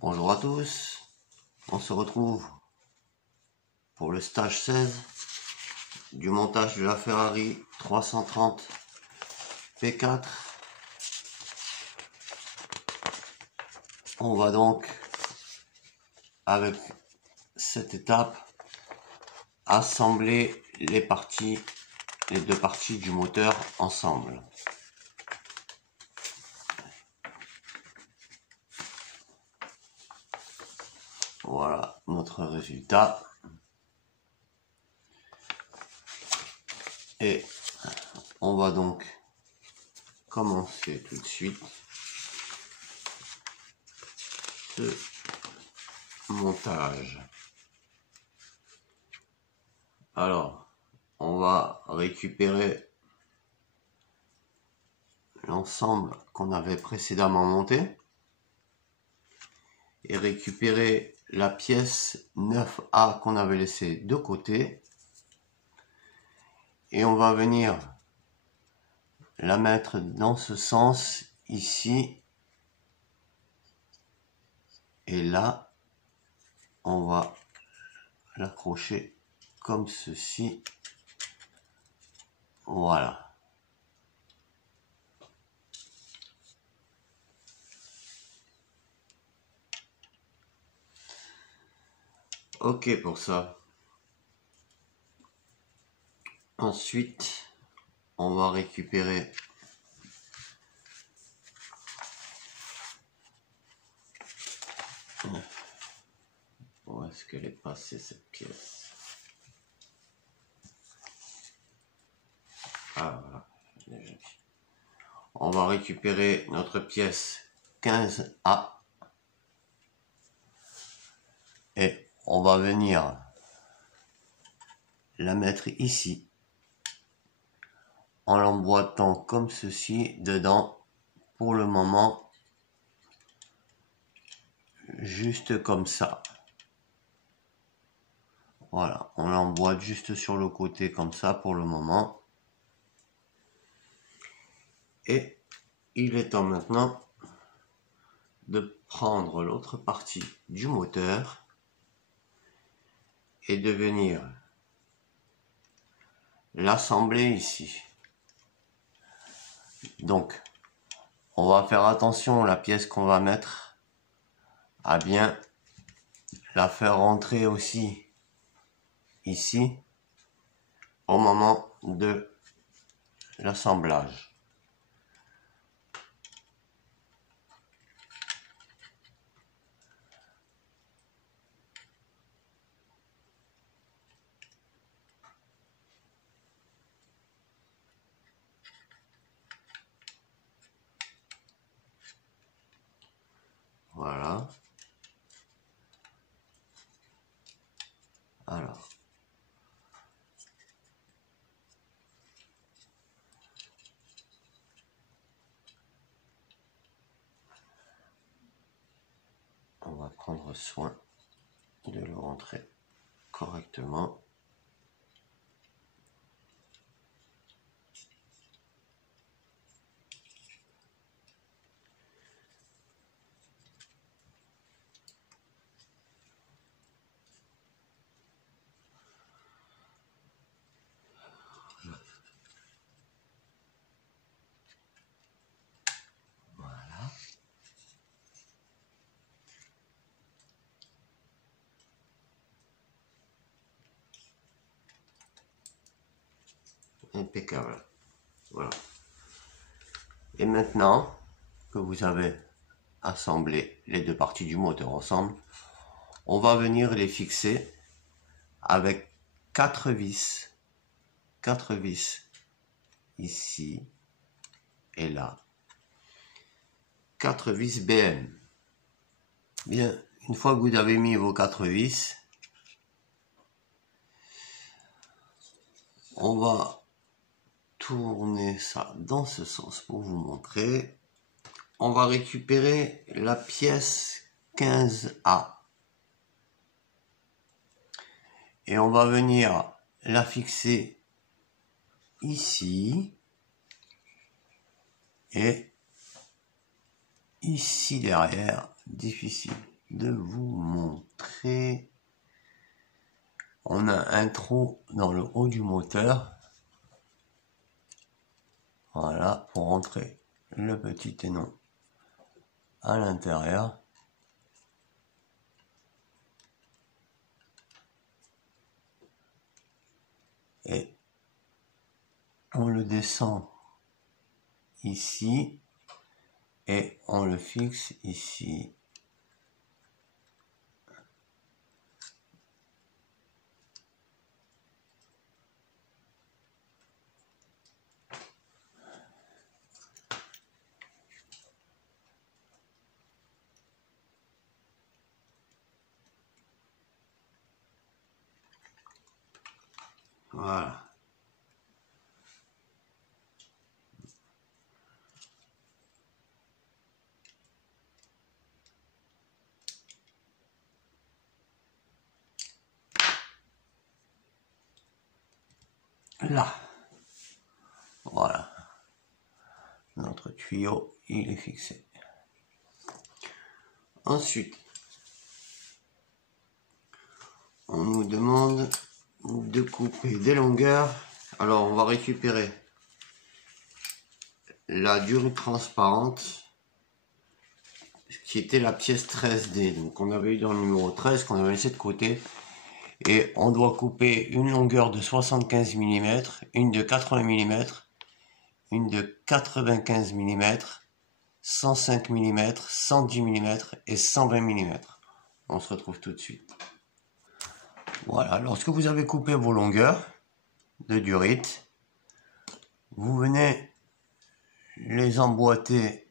Bonjour à tous, on se retrouve pour le stage 16 du montage de la Ferrari 330 P4. On va donc, avec cette étape, assembler les deux parties du moteur ensemble. Voilà notre résultat. Et on va donc commencer tout de suite ce montage. Alors, on va récupérer l'ensemble qu'on avait précédemment monté et récupérer la pièce 9A qu'on avait laissée de côté, et on va venir la mettre dans ce sens ici, et là on va l'accrocher comme ceci. Voilà. Ok pour ça. Ensuite, on va récupérer où est-ce qu'elle est passée cette pièce? Ah voilà. On va récupérer notre pièce 15A et on va venir la mettre ici en l'emboîtant comme ceci dedans, pour le moment juste comme ça. Voilà, on l'emboîte juste sur le côté comme ça pour le moment. Et il est temps maintenant de prendre l'autre partie du moteur et de venir l'assembler ici. Donc, on va faire attention, la pièce qu'on va mettre, à bien la faire rentrer aussi ici au moment de l'assemblage. Voilà. Alors, on va prendre soin de le rentrer correctement. Voilà. Impeccable. Voilà. Et maintenant que vous avez assemblé les deux parties du moteur ensemble, on va venir les fixer avec 4 vis. 4 vis ici et là. 4 vis BM. Bien, une fois que vous avez mis vos 4 vis, on va tourner ça dans ce sens pour vous montrer. On va récupérer la pièce 15A et on va venir la fixer ici et ici derrière. Difficile, de vous montrer. On a un trou dans le haut du moteur. Voilà, pour rentrer le petit ténon à l'intérieur. Et on le descend ici et on le fixe ici. Voilà. Là. Voilà. Notre tuyau, il est fixé. Ensuite, on nous demande de couper des longueurs. Alors, on va récupérer la durite transparente, qui était la pièce 13D. Donc, on avait eu dans le numéro 13 qu'on avait laissé de côté. Et on doit couper une longueur de 75 mm, une de 80 mm, une de 95 mm, 105 mm, 110 mm et 120 mm. On se retrouve tout de suite. Voilà, lorsque vous avez coupé vos longueurs de durite, vous venez les emboîter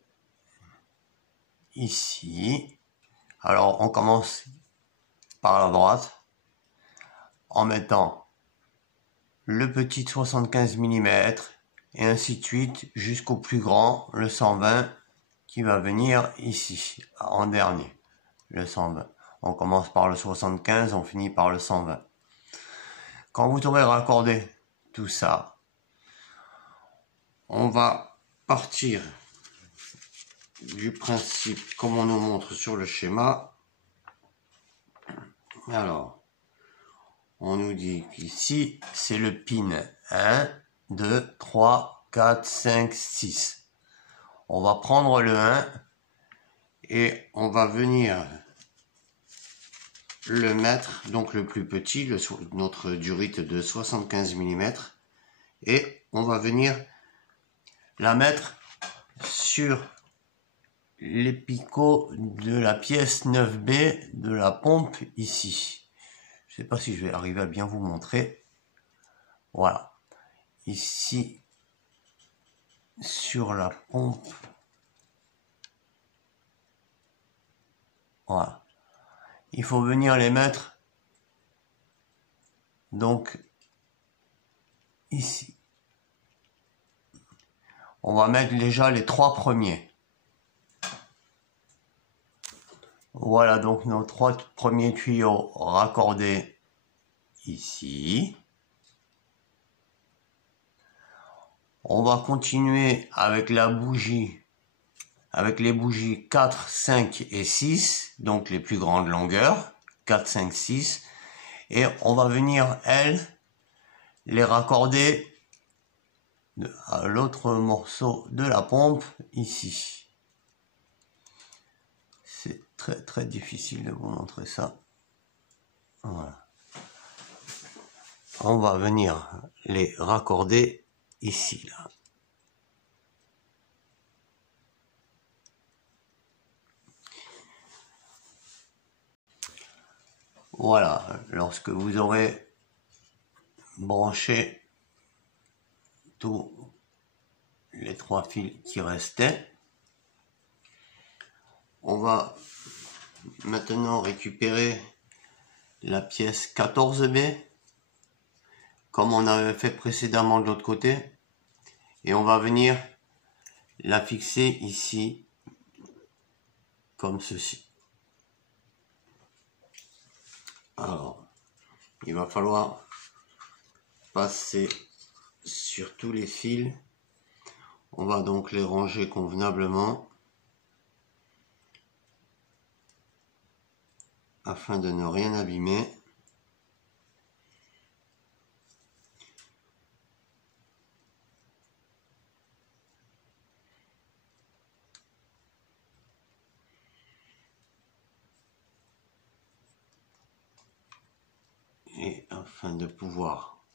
ici. Alors on commence par la droite en mettant le petit 75 mm et ainsi de suite jusqu'au plus grand, le 120, qui va venir ici en dernier, le 120. On commence par le 75, on finit par le 120. Quand vous aurez raccordé tout ça, on va partir du principe comme on nous montre sur le schéma. Alors, on nous dit qu'ici, c'est le pin 1, 2, 3, 4, 5, 6. On va prendre le 1 et on va venir le mettre, donc le plus petit, notre durite de 75 mm, et on va venir la mettre sur les picots de la pièce 9B de la pompe ici. Je sais pas si je vais arriver à bien vous montrer. Voilà. Ici, sur la pompe. Voilà. Il faut venir les mettre donc ici. On va mettre déjà les 3 premiers. Voilà donc nos 3 premiers tuyaux raccordés ici. On va continuer avec la bougie, avec les bougies 4, 5 et 6, donc les plus grandes longueurs, 4, 5, 6, et on va venir, elles, les raccorder à l'autre morceau de la pompe, ici. C'est très très difficile de vous montrer ça. Voilà. On va venir les raccorder ici, là. Voilà, lorsque vous aurez branché tous les 3 fils qui restaient, on va maintenant récupérer la pièce 14B, comme on avait fait précédemment de l'autre côté, et on va venir la fixer ici, comme ceci. Alors, il va falloir passer sur tous les fils. On va donc les ranger convenablement. afin de ne rien abîmer. Et afin de pouvoir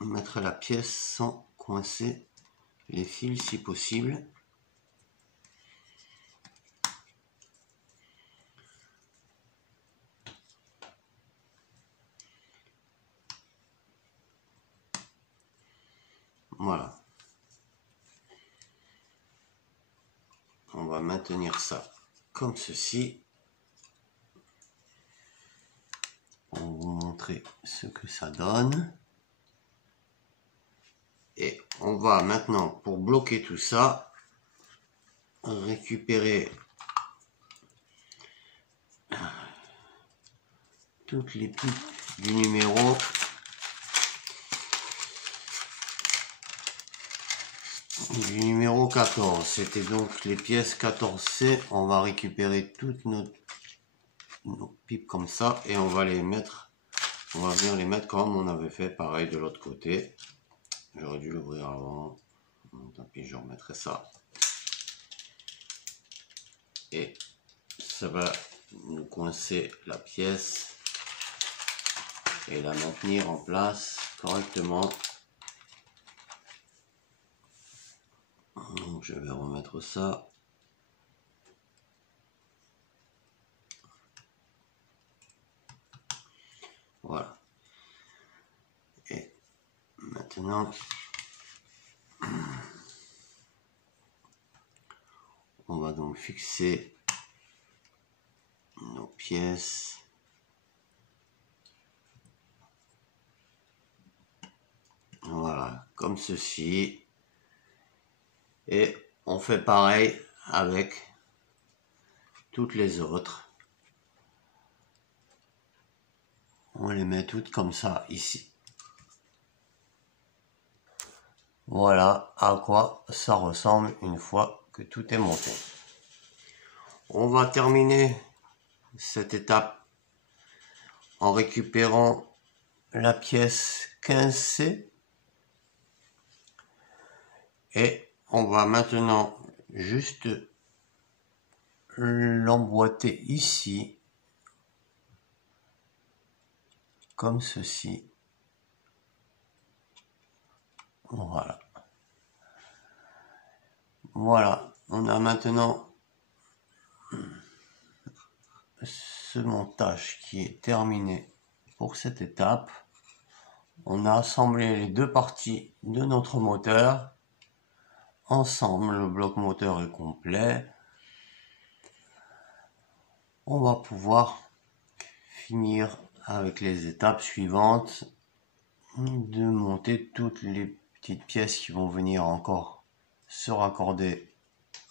mettre la pièce sans coincer les fils si possible. Voilà. On va maintenir ça comme ceci. Pour vous montrer ce que ça donne. Et on va maintenant, pour bloquer tout ça, récupérer toutes les pipes du numéro. Du numéro 14. C'était donc les pièces 14C. On va récupérer toutes nos pipes comme ça et on va les mettre. On va venir les mettre comme on avait fait pareil de l'autre côté. J'aurais dû l'ouvrir avant. Tant pis, je remettrai ça. Et ça va nous coincer la pièce et la maintenir en place correctement. Donc je vais remettre ça. Voilà. Et maintenant, on va donc fixer nos pièces. Voilà, comme ceci. Et on fait pareil avec toutes les autres. On les met toutes comme ça ici. Voilà à quoi ça ressemble une fois que tout est monté. On va terminer cette étape en récupérant la pièce 15C. Et on va maintenant juste l'emboîter ici, comme ceci. Voilà. Voilà, on a maintenant ce montage qui est terminé pour cette étape. On a assemblé les deux parties de notre moteur. Ensemble, le bloc moteur est complet. On va pouvoir finir avec les étapes suivantes de monter toutes les petites pièces qui vont venir encore se raccorder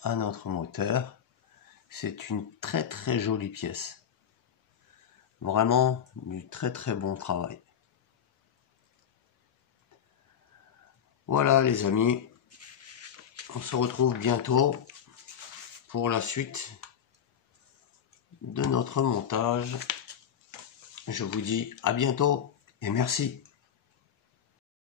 à notre moteur. C'est une très jolie pièce. Vraiment du très bon travail. Voilà les amis. On se retrouve bientôt pour la suite de notre montage. Je vous dis à bientôt et merci.